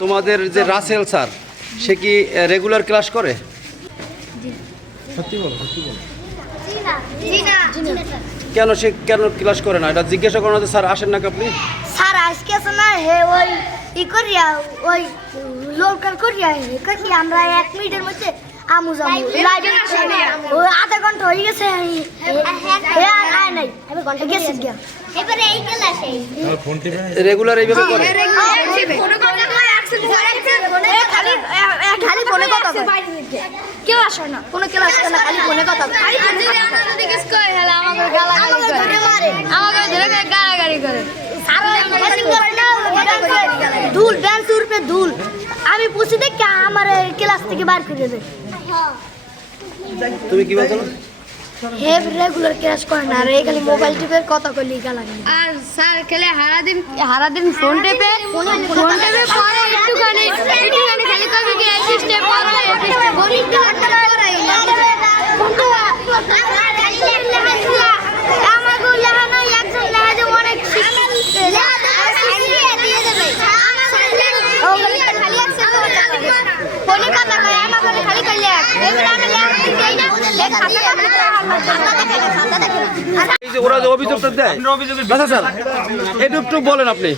তোমাদের যে রাসেল স্যার সে কি রেগুলার ক্লাস করে? সত্যি বলো, সত্যি বলো। কেন ক্লাস করে না এটা জিজ্ঞাসা করো না। স্যার আসেন না আপনি? স্যার আজকে আছে না হে ওই করিয়া ওই লোকাল করিয়া হে কি আমরা 1 মিনিটের মধ্যে আমু যাবো লাইব্রেরি ওই আধা ঘন্টা হয়ে গেছে আয় নাই আমি ঘন্টা গেছি গিয়া এবারে এই ক্লাসে রেগুলার এইভাবে করে? খালি ফোনে কথা বলে ক্লাস হয় না কোনো ক্লাস হয় না খালি ফোনে কথা বলে ধুল বেঞ্চ উপরে ধুল আমি পুষি দেখি আমার ক্লাস থেকে বার করে দেয়। তুমি কি বলছো? হে রেগুলার ক্লাস করে না রে খালি মোবাইল টিপের কথা কইলি গালা গালি আর স্যার খেলে হারাদিন ফোন টেপে পরে একটুখানি খালি কবি কি এই স্টেপ পড়ো এই স্টেপ গণিত করাই আমার গো লেখা না একজন লেখা যে অনেক দিয়ে দেবে খালি আছে ফোনে কথা কয় আমার ফোনে খালি কইলে এবারে আমি লেখা দেই না লেখা খাতা দেখে এই যে ওরা যে অভিযোগটা দেয়, আচ্ছা স্যার একটু বলেন আপনি।